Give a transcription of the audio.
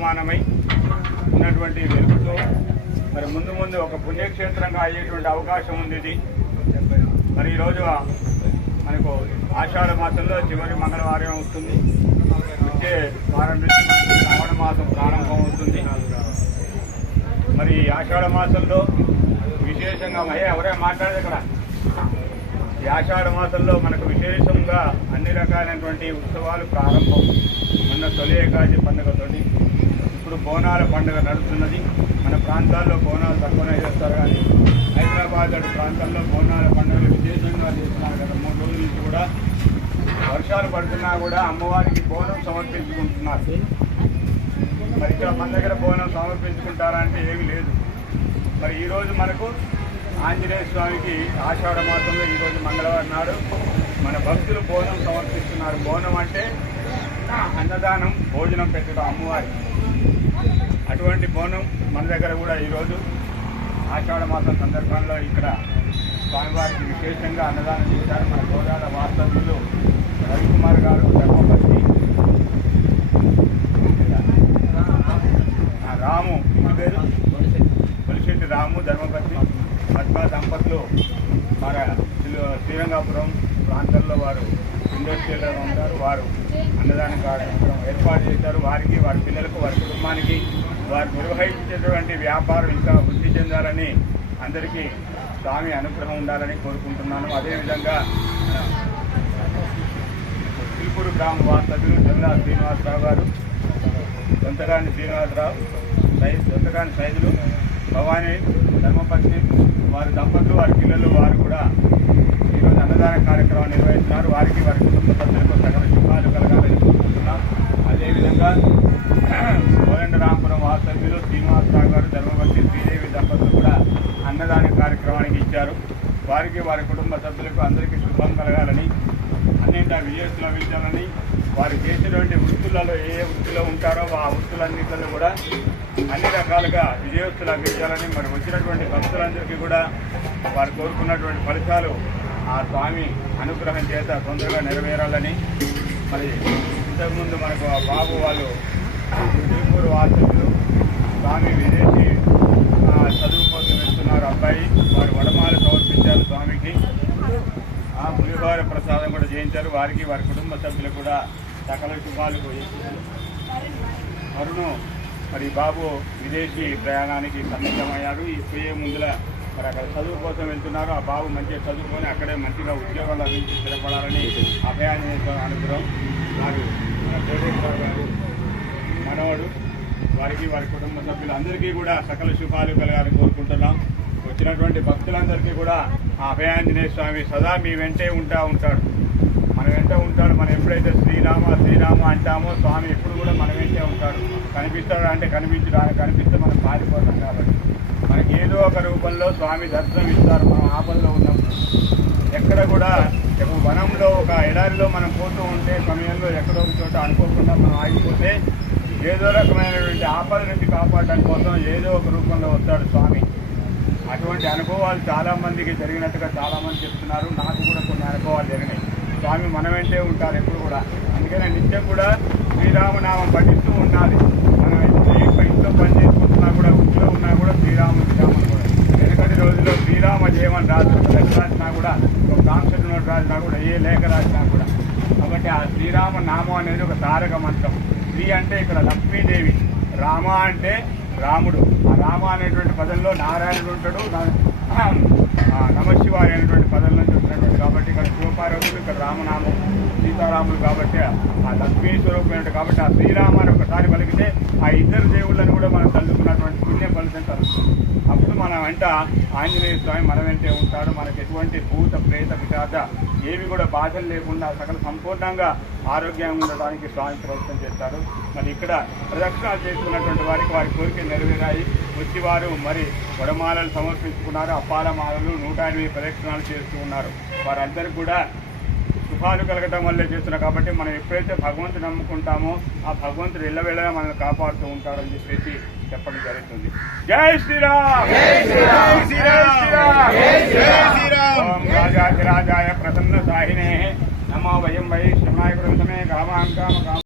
ప్రకాశమానమై ఉన్నటువంటి వెలుగుతో మరి ముందు ముందు ఒక పుణ్యక్షేత్రంగా అయ్యేటువంటి అవకాశం ఉంది ఇది. మరి ఈరోజు మనకు ఆషాఢ మాసంలో చివరి మంగళవారం అవుతుంది. వచ్చే వారం నుంచి మనకు శ్రావణ మాసం ప్రారంభం అవుతుంది. మరి ఆషాఢ మాసంలో విశేషంగా ఎవరే మాట్లాడేది ఇక్కడ ఈ ఆషాఢ మాసంలో మనకు విశేషంగా అన్ని రకాలైనటువంటి ఉత్సవాలు ప్రారంభం. మొన్న తొలి ఏకాదశి పండుగతోటి ఇప్పుడు బోనాల పండుగ నడుస్తున్నది. మన ప్రాంతాల్లో బోనాలు తక్కువనే చేస్తారు, కానీ హైదరాబాద్ అటు ప్రాంతాల్లో బోనాల పండుగలు విశేషంగా చేస్తున్నారు కదా. 3 రోజుల నుంచి కూడా వర్షాలు పడుతున్నా కూడా అమ్మవారికి బోనం సమర్పించుకుంటున్నారు. మరి ఇక్కడ మన దగ్గర బోనం సమర్పించుకుంటారా అంటే ఏమీ లేదు. మరి ఈరోజు మనకు ఆంజనేయ స్వామికి ఆషాఢ మాసంలో ఈరోజు మంగళవారం నాడు మన భక్తులు బోనం సమర్పిస్తున్నారు. బోనం అంటే అన్నదానం, భోజనం పెట్టడం అమ్మవారి. అటువంటి బోనం మన దగ్గర కూడా ఈరోజు ఆషాఢ మాసం సందర్భంలో ఇక్కడ స్వామివారికి విశేషంగా అన్నదానం చేశారు. మన గోదాల వాస్తవ్యులు రవికుమార్ గారు ధర్మపతి, రాము ఇంటి పేరు కొలిశెట్టి రాము ధర్మపతి, పద్మ దంపతులు మన శ్రీరంగాపురం ప్రాంతంలో వారు ఇండస్ట్రియల్గా ఉంటారు. వారు అన్నదాన కార్యక్రమం ఏర్పాటు చేశారు. వారికి, వారి పిల్లలకు, వారి కుటుంబానికి వారు నిర్వహించేటువంటి వ్యాపారం ఇంకా వృద్ధి చెందాలని అందరికీ స్వామి అనుగ్రహం ఉండాలని కోరుకుంటున్నాను. అదేవిధంగా తిరుపూరు గ్రామ వాస్తవ్యులు జల్లా శ్రీనివాసరావు గారు, దొంతగాని శ్రీనివాసరావు, దొంతగాని సైదులు, భవానీ ధర్మపత్ని, వారి దంపతులు, వారి పిల్లలు వారు కూడా ఈరోజు అన్నదాన కార్యక్రమం నిర్వహిస్తున్నారు. వారికి, వారి కుటుంబ సభ్యులకు సకల శుభాలు కలగాలని కోరుకుంటున్నాం. అదేవిధంగా కోదండరాంపురం వాస్తవ్యులు శ్రీనివాసరావు గారు, ధర్మపతి, శ్రీదేవి దంపతులు కూడా అన్నదాన కార్యక్రమానికి ఇచ్చారు. వారికి, వారి కుటుంబ సభ్యులకు అందరికీ శుభం కలగాలని, అన్నింటా విజయస్తులు లభించాలని, వారు చేసేటువంటి వృత్తులలో ఏ వృత్తిలో ఉంటారో ఆ వృత్తులన్నింటిలో కూడా అన్ని రకాలుగా విజయోత్సలు లభించాలని, మరి వచ్చినటువంటి భక్తులందరికీ కూడా వారు కోరుకున్నటువంటి ఫలితాలు ఆ స్వామి అనుగ్రహం చేత తొందరగా నెరవేరాలని. మరి ఇంతకుముందు మనకు ఆ బాబు వాళ్ళు తిరుపూరు వాస్తవ్యులు స్వామి విదేశీ చదువు కోసం వెళ్తున్నారు అబ్బాయి, వారు వడమాల సమర్పించారు స్వామికి. పులిహోర ప్రసాదం కూడా చేయించారు. వారికి, వారి కుటుంబ సభ్యులు కూడా సకల శుభాలు అరుణు మరి బాబు విదేశీ ప్రయాణానికి సన్నద్ధమయ్యారు. పోయే ముందుల మరి అక్కడ చదువు కోసం వెళ్తున్నారు. ఆ బాబు మంచిగా చదువుకొని అక్కడే మంచిగా ఉద్యోగాలు లభించి స్థిరపడాలని అభయాన్ని అనుగ్రహం. వారు మన కోటేశ్వర గారు మనవాడు, వారికి, వారి కుటుంబ సభ్యులు అందరికీ కూడా సకల శుభాలు కలగాలని కోరుకుంటున్నాం. వచ్చినటువంటి భక్తులందరికీ కూడా ఆ అభయాంజనేయ స్వామి సదా మీ వెంటే ఉంటాడు, మన వెంట ఉంటాడు. మనం ఎప్పుడైతే శ్రీరామ శ్రీరామ అంటామో స్వామి ఎప్పుడు కూడా మన వెంటే ఉంటాడు. కనిపిస్తాడు అంటే కనిపిస్తే మనం పారిపోతాం. కాబట్టి మనకి ఏదో ఒక రూపంలో స్వామి దర్శనం ఇస్తారు. మనం ఆపదలో ఉన్నప్పుడు ఎక్కడ కూడా వనంలో ఒక ఎడారిలో మనం పోతూ ఉంటే సమయంలో ఎక్కడో ఒక చోట అనుకోకుండా మనం ఆగిపోతే ఏదో రకమైనటువంటి ఆపద నుంచి కాపాడడం కోసం ఏదో ఒక రూపంలో వస్తాడు స్వామి. అటువంటి అనుభవాలు చాలామందికి జరిగినట్టుగా చాలామంది చెప్తున్నారు. నాకు కూడా కొన్ని అనుభవాలు జరిగినాయి. స్వామి మన వెంటే ఉంటారు ఎప్పుడు కూడా. అందుకనే నిత్యం కూడా శ్రీరామనామం పఠిస్తూ ఉండాలి. మనం ఇంట్లో పని చేసుకుంటున్నా కూడా, ఇంట్లో ఉన్నా కూడా శ్రీరాముడు కూడా. వెనకటి రోజుల్లో శ్రీరామ జయమని రాదు, లెక్క రాసినా కూడా, ఒక కాంక్ష నోటు రాసినా కూడా, ఏ లేఖ రాసినా కూడా. కాబట్టి ఆ శ్రీరామ నామం అనేది ఒక తారక మంత్రం. శ్రీ అంటే ఇక్కడ లక్ష్మీదేవి, రామ అంటే రాముడు. ఆ రామ అనేటువంటి పదంలో నారాయణుడు ఉంటాడు, నమశివాయ అనేటువంటి పదం నుంచి వచ్చినటువంటి. కాబట్టి ఇక్కడ శివపార్వతులు, ఇక్కడ రామనామం, సీతారాములు. కాబట్టి ఆ లక్ష్మీ స్వరూపం కాబట్టి ఆ శ్రీరామాన్ని ఒకసారి పలికితే ఆ ఇద్దరు దేవుళ్ళని కూడా మనం తల్లుకున్నటువంటి పుణ్య ఫలితం కలుగుతుంది. అప్పుడు మన వెంట ఆంజనేయ స్వామి మన వెంటే ఉంటాడు. మనకు ఎటువంటి భూత ప్రేత పిశాచ ఏవి కూడా బాధలు లేకుండా సకల సంపూర్ణంగా ఆరోగ్యంగా ఉండడానికి స్వామి ప్రయత్నం చేస్తారు. మరి ఇక్కడ ప్రదక్షిణాలు చేసుకున్నటువంటి వారికి వారి కోరికలు నెరవేరాయి. వచ్చి వారు మరి వడమాలలు సమర్పించుకున్నారు. అప్పాల మాలలు 108 ప్రదక్షిణాలు చేస్తూ ఉన్నారు. వారందరికీ కూడా శుభాలు కలగటం వల్లే చేస్తున్నారు. కాబట్టి మనం ఎప్పుడైతే భగవంతుని నమ్ముకుంటామో ఆ భగవంతుడు ఎల్లవేళగా మనల్ని కాపాడుతూ ఉంటారని చెప్పేసి చెప్పడం జరుగుతుంది. జై శ్రీరామ్, జై శ్రీరామ్, జై శ్రీరామ్. ఓం రాజాధిరాజాయ ప్రసన్న సాహినే నమో వయం వై శ్రమాయ గ్రంథమే కామాం కామ